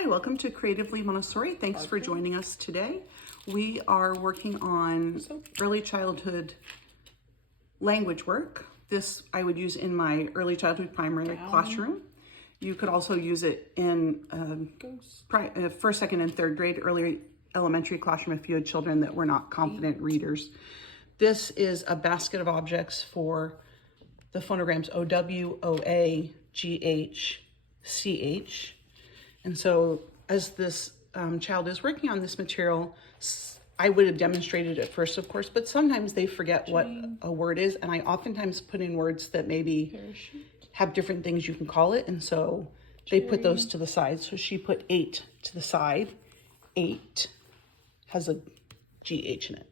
Hi, welcome to Creatively Montessori. Thanks for joining us today. We are working on early childhood language work. This I would use in my early childhood primary classroom. You could also use it in first, second, and third grade, early elementary classroom if you had children that were not confident readers. This is a basket of objects for the phonograms OW, OA, GH, CH. And so as this child is working on this material, I would have demonstrated it first, of course, but sometimes they forget what a word is. And I oftentimes put in words that maybe have different things you can call it. And so they put those to the side. So she put 8 to the side. 8 has a GH in it.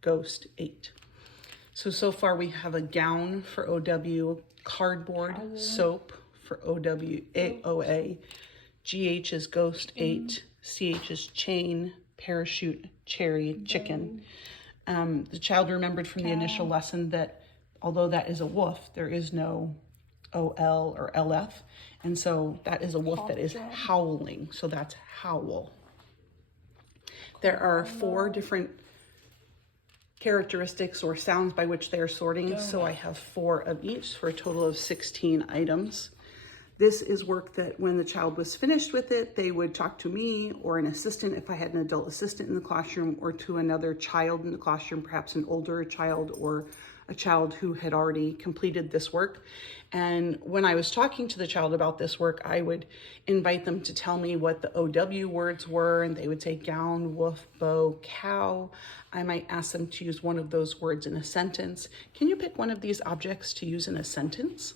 Ghost, 8. So far we have a gown for OW, cardboard, soap for OA, GH is ghost, 8, CH is chain, parachute, cherry, chicken. The child remembered from the initial lesson that although that is a wolf, there is no OL or LF. And so that is a wolf that is howling. So that's howl. There are 4 different characteristics or sounds by which they are sorting. So I have 4 of each for a total of 16 items. This is work that when the child was finished with it, they would talk to me or an assistant if I had an adult assistant in the classroom, or to another child in the classroom, perhaps an older child or a child who had already completed this work. And when I was talking to the child about this work, I would invite them to tell me what the OW words were, and they would say gown, wolf, bow, cow. I might ask them to use one of those words in a sentence. Can you pick one of these objects to use in a sentence?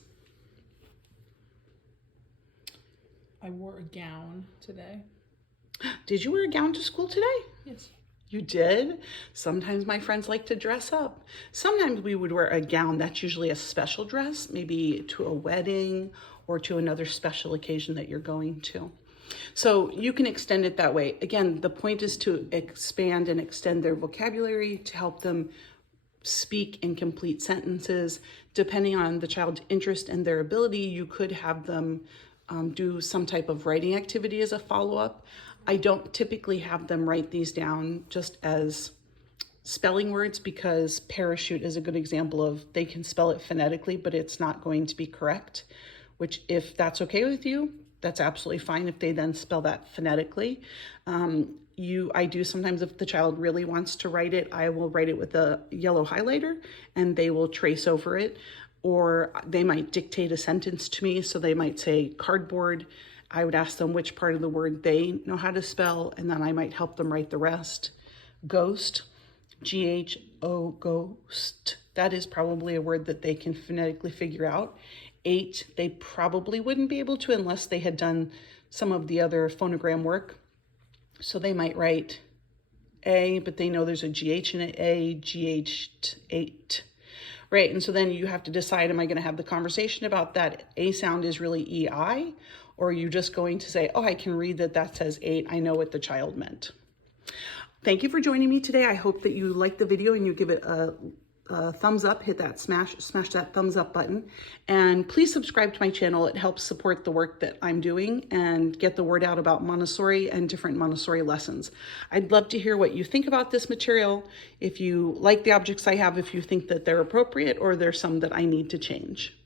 I wore a gown today. Did you wear a gown to school today? Yes. You did? Sometimes my friends like to dress up. Sometimes we would wear a gown. That's usually a special dress, maybe to a wedding or to another special occasion that you're going to. So you can extend it that way. Again, the point is to expand and extend their vocabulary to help them speak in complete sentences. Depending on the child's interest and their ability, you could have them do some type of writing activity as a follow-up. I don't typically have them write these down just as spelling words, because parachute is a good example of they can spell it phonetically, but it's not going to be correct, which if that's okay with you, that's absolutely fine if they then spell that phonetically. I do sometimes, if the child really wants to write it, I will write it with a yellow highlighter and they will trace over it. Or they might dictate a sentence to me. So they might say cardboard. I would ask them which part of the word they know how to spell, and then I might help them write the rest. Ghost, GHO, ghost. That is probably a word that they can phonetically figure out. 8, they probably wouldn't be able to unless they had done some of the other phonogram work. So they might write A, but they know there's a GH in it, A, GH, 8. Right, and so then you have to decide, am I going to have the conversation about that A sound is really EI, or are you just going to say, oh, I can read that says 8, I know what the child meant. Thank you for joining me today. I hope that you like the video and you give it a thumbs up, hit that smash that thumbs up button, and please subscribe to my channel. It helps support the work that I'm doing and get the word out about Montessori and different Montessori lessons. I'd love to hear what you think about this material, if you like the objects I have, if you think that they're appropriate or there's some that I need to change.